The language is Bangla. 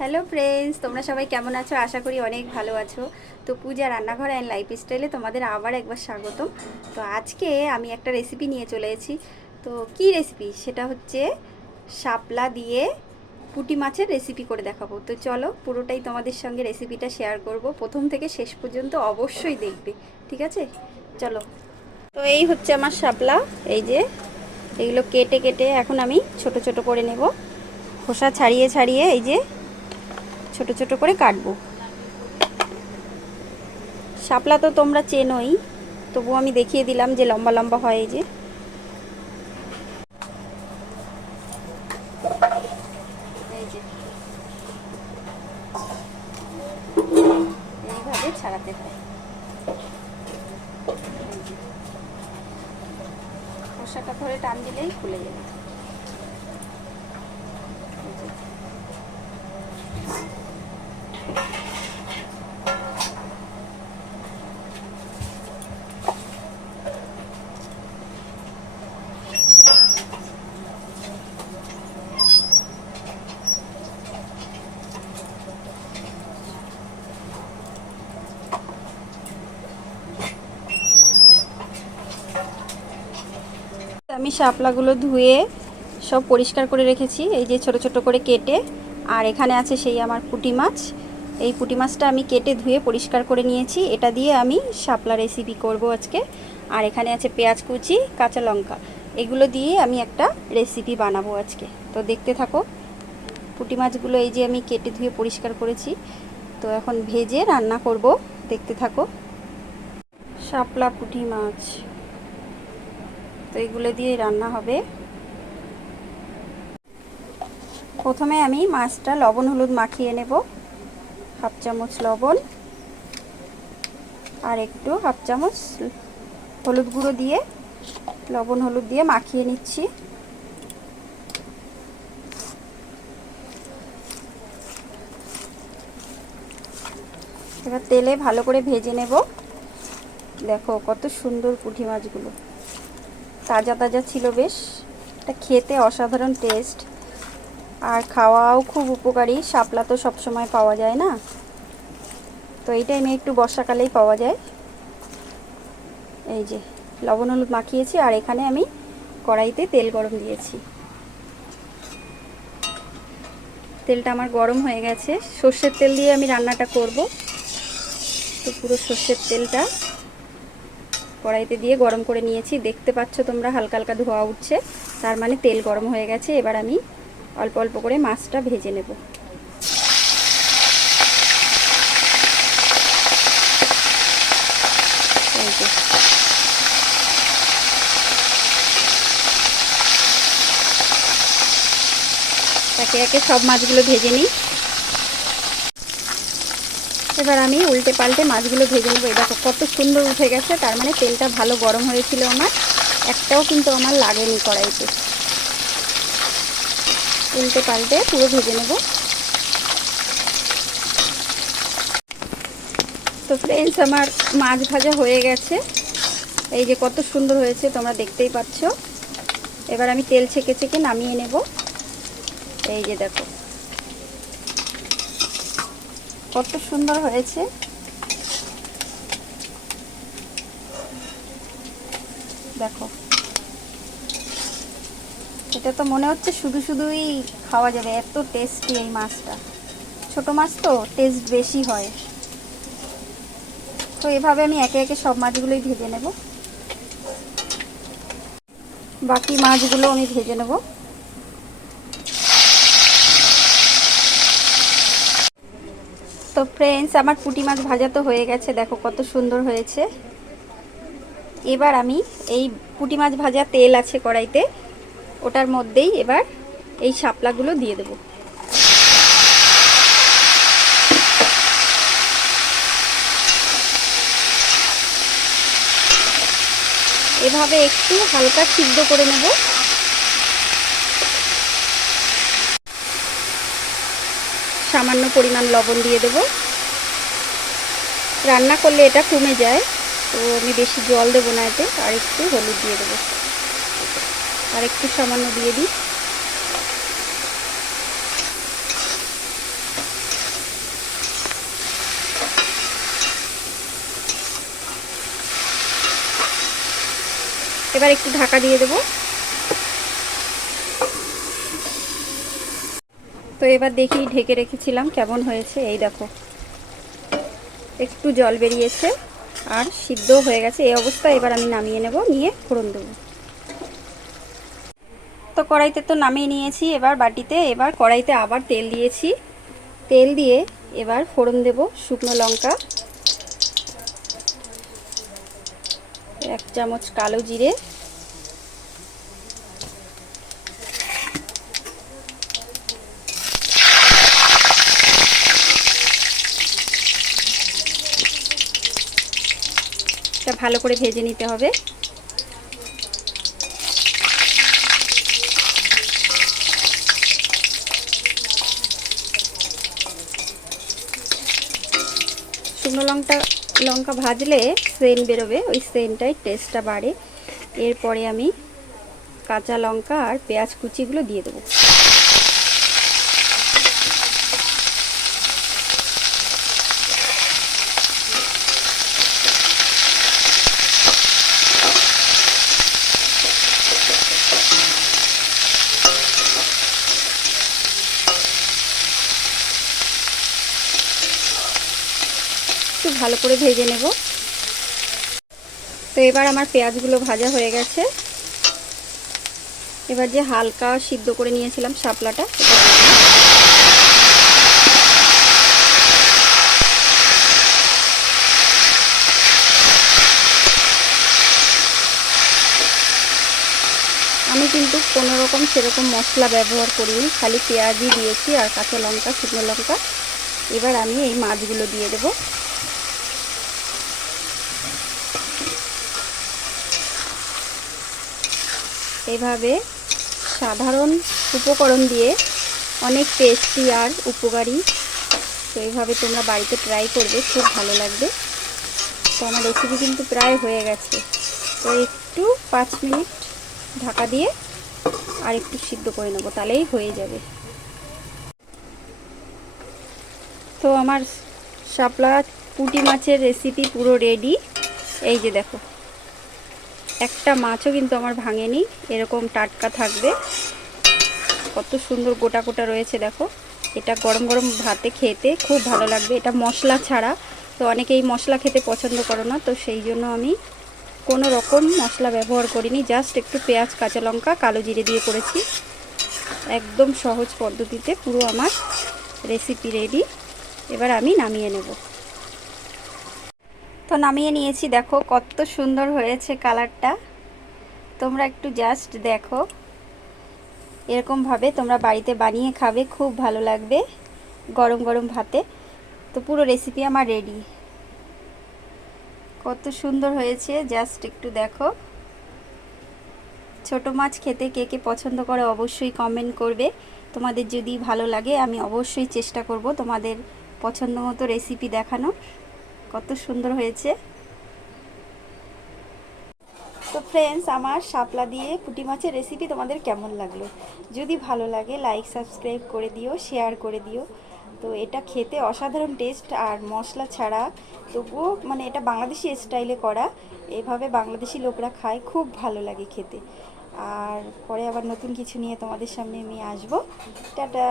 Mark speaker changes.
Speaker 1: হ্যালো ফ্রেন্ডস তোমরা সবাই কেমন আছো? আশা করি অনেক ভালো আছো। তো পূজা, রান্নাঘর অ্যান্ড লাইফ স্টাইলে তোমাদের আবার একবার স্বাগতম। তো আজকে আমি একটা রেসিপি নিয়ে চলে এসেছি। তো কি রেসিপি সেটা হচ্ছে শাপলা দিয়ে পুঁটি মাছের রেসিপি করে দেখাবো। তো চলো, পুরোটাই তোমাদের সঙ্গে রেসিপিটা শেয়ার করব। প্রথম থেকে শেষ পর্যন্ত অবশ্যই দেখবে। ঠিক আছে? চলো। তো এই হচ্ছে আমার শাপলা। এই যে, এগুলো কেটে কেটে এখন আমি ছোট ছোট করে নেব। খোসা ছাড়িয়ে ছাড়িয়ে এই যে ছোট ছোট করে কাটবো। শাপলা তো তোমরা চেনোই তবু আমি দেখিয়ে দিলাম যে লম্বা লম্বা হয় এই যে। এইভাবে ছাড়াতে হয়। ধরে টান দিলেই খুলে যাবে। আমি শাপলাগুলো ধুয়ে সব পরিষ্কার করে রেখেছি, এই যে ছোট ছোট করে কেটে। আর এখানে আছে সেই আমার পুঁটি মাছ। এই পুঁটি মাছটা আমি কেটে ধুয়ে পরিষ্কার করে নিয়েছি। এটা দিয়ে আমি শাপলা রেসিপি করব আজকে। আর এখানে আছে পেঁয়াজ কুচি, কাঁচা লঙ্কা। এগুলো দিয়ে আমি একটা রেসিপি বানাবো আজকে। তো দেখতে থাকো, পুঁটি মাছগুলো এই যে আমি কেটে ধুয়ে পরিষ্কার করেছি। তো এখন ভেজে রান্না করব। দেখতে থাকো। শাপলা পুঁটি মাছ। তো এগুলো দিয়ে রান্না হবে। প্রথমে আমি মাছটা লবণ, হলুদ মাখিয়ে নেব। হাফ চামচ লবণ আর একটু হাফ চামচ হলুদ গুঁড়ো দিয়ে, লবণ, হলুদ দিয়ে মাখিয়ে নিচ্ছি। এবার তেলে ভালো করে ভেজে নেব। দেখো কত সুন্দর পুঁটি মাছগুলো। তাজা তাজা ছিল বেশ। এটা খেতে অসাধারণ টেস্ট আর খাওয়াও খুব উপকারী। শাপলা তো সবসময় পাওয়া যায় না। তো এই টাইমে একটু বর্ষাকালেই পাওয়া যায়। এই যে, লবণ হলুদ মাখিয়েছি আর এখানে আমি কড়াইতে তেল গরম দিয়েছি। তেলটা আমার গরম হয়ে গেছে। সর্ষের তেল দিয়ে আমি রান্নাটা করব। তো পুরো সর্ষের তেলটা কড়াইতে দিয়ে গরম করে নিয়েছি। দেখতে পাচ্ছ তোমরা হালকা হালকা ধোয়া উঠছে। তার মানে তেল গরম হয়ে গেছে। এবার আমি অল্প অল্প করে মাছটা ভেজে নেব। একে একে সব মাছগুলো ভেজে নিই। এবার আমি উল্টে পাল্টে মাছগুলো ভেজে নেব। দেখো, কত সুন্দর উঠে গেছে, তার মানে তেলটা ভালো গরম হয়েছিল আমার। একটাও কিন্তু আমার লাগেনি কড়াইতে। উল্টে পাল্টে পুরো ভেজে নেব। তো ফ্রেন্ডস আমার মাছ ভাজা হয়ে গেছে। এই যে কত সুন্দর হয়েছে, তোমরা দেখতেই পাচ্ছ। এবার আমি তেল ছেঁকে ছেঁকে নামিয়ে নেব। এই যে দেখো। কত সুন্দর হয়েছে। দেখো। এটা তো মনে হচ্ছে শুধু শুধুই খাওয়া যাবে, এত টেস্টি এই মাছটা। ছোট মাছ তো টেস্ট বেশি হয়। তো এভাবে আমি একে একে সব মাছগুলোই ভেজে নেব। বাকি মাছগুলো আমি ভেজে নেব। তো ফ্রেন্ডস আমার পুঁটি মাছ ভাজা তো হয়ে গেছে, দেখো কত সুন্দর হয়েছে। এবার আমি এই পুঁটি মাছ ভাজা তেল আছে কড়াইতে, ওটার মধ্যেই এবার এই শাপলাগুলো দিয়ে দেব। এভাবে একটু হালকা সিদ্ধ করে নেব। সামান্য পরিমাণ লবণ দিয়ে দেব। রান্না করলে এটা কমে যায়, তো আমি বেশি জল দেবো না এতে, আর একটু হলুদ দিয়ে দেবো। আর একটু সামান্য দিয়ে দিই। এবার একটু ঢাকা দিয়ে দেবো। তো এবার দেখি ঢেকে রেখেছিলাম, কেমন হয়েছে? এই দেখো। একটু জল বেরিয়েছে আর সিদ্ধ হয়ে গেছে। এই অবস্থা এবার আমি নামিয়ে নেব, নিয়ে ফোড়ন দেবো। তো কড়াইতে তো নামিয়ে নিয়েছি, এবার বাটিতে, এবার কড়াইতে আবার তেল দিয়েছি। তেল দিয়ে এবার ফোড়ন দেব শুকনো লঙ্কা। এক চামচ কালো জিরে। এটা ভালো করে ভেজে নিতে হবে। শুকনো লঙ্কা লঙ্কা ভাজলে সেন বেরোবে, ওই সেন্টটাই টেস্টটা বাড়ে। এরপরে আমি কাঁচা লঙ্কা আর পেঁয়াজ কুচিগুলো দিয়ে দেবো। একটু ভালো করে ভেজে নেব। তো এবার আমার পেঁয়াজগুলো ভাজা হয়ে গেছে। এবার যে হালকা সিদ্ধ করে নিয়েছিলাম শাপলাটা আমি কিন্তু কোনো রকম সেরকম মশলা ব্যবহার করিনি, খালি পেঁয়াজই দিয়েছি আর কাঁচা লঙ্কা, শুকনো লঙ্কা। এবার আমি এই মাছগুলো দিয়ে দেবো। এভাবে সাধারণ উপকরণ দিয়ে অনেক টেস্টি আর উপকারী। তো এইভাবে তোমরা বাড়িতে ট্রাই করবে, খুব ভালো লাগবে। তো আমার রেসিপি কিন্তু প্রায় হয়ে গেছে। তো একটু পাঁচ মিনিট ঢাকা দিয়ে আর একটু সিদ্ধ করে নেব, তাহলেই হয়ে যাবে। তো আমার শাপলা পুঁটি মাছের রেসিপি পুরো রেডি এই যে দেখো। একটা মাছও কিন্তু আমার ভাঙেনি, এরকম টাটকা থাকবে। কত সুন্দর গোটা গোটা রয়েছে, দেখো। এটা গরম গরম ভাতে খেতে খুব ভালো লাগবে। এটা মশলা ছাড়া, তো অনেকেই মশলা খেতে পছন্দ করো না, তো সেই জন্য আমি কোনো রকম মশলা ব্যবহার করিনি, জাস্ট একটু পেঁয়াজ, কাঁচা লঙ্কা, কালো জিরে দিয়ে করেছি। একদম সহজ পদ্ধতিতে পুরো আমার রেসিপি রেডি। এবার আমি নামিয়ে নেব। তো নামিয়ে নিয়েছি, দেখো কত সুন্দর হয়েছে কালারটা। তোমরা একটু জাস্ট দেখো। এরকমভাবে তোমরা বাড়িতে বানিয়ে খাবে, খুব ভালো লাগবে গরম গরম ভাতে। তো পুরো রেসিপি আমার রেডি কত সুন্দর হয়েছে জাস্ট একটু দেখো। ছোট মাছ খেতে কে কে পছন্দ করে অবশ্যই কমেন্ট করবে। তোমাদের যদি ভালো লাগে, আমি অবশ্যই চেষ্টা করব তোমাদের পছন্দ মতো রেসিপি দেখানো কত সুন্দর হয়েছে। তো ফ্রেন্ডস আমার শাপলা দিয়ে পুঁটি মাছের রেসিপি তোমাদের কেমন লাগল? যদি ভালো লাগে লাইক সাবস্ক্রাইব করে দিও শেয়ার করে দিও। তো এটা খেতে অসাধারণ টেস্ট আর মশলা ছাড়া তবুও মানে এটা বাংলাদেশি স্টাইলে করা। এভাবে বাংলাদেশি লোকরা খায়, খুব ভালো লাগে খেতে। আর পরে আবার নতুন কিছু নিয়ে তোমাদের সামনে আমি আসব। টাটা!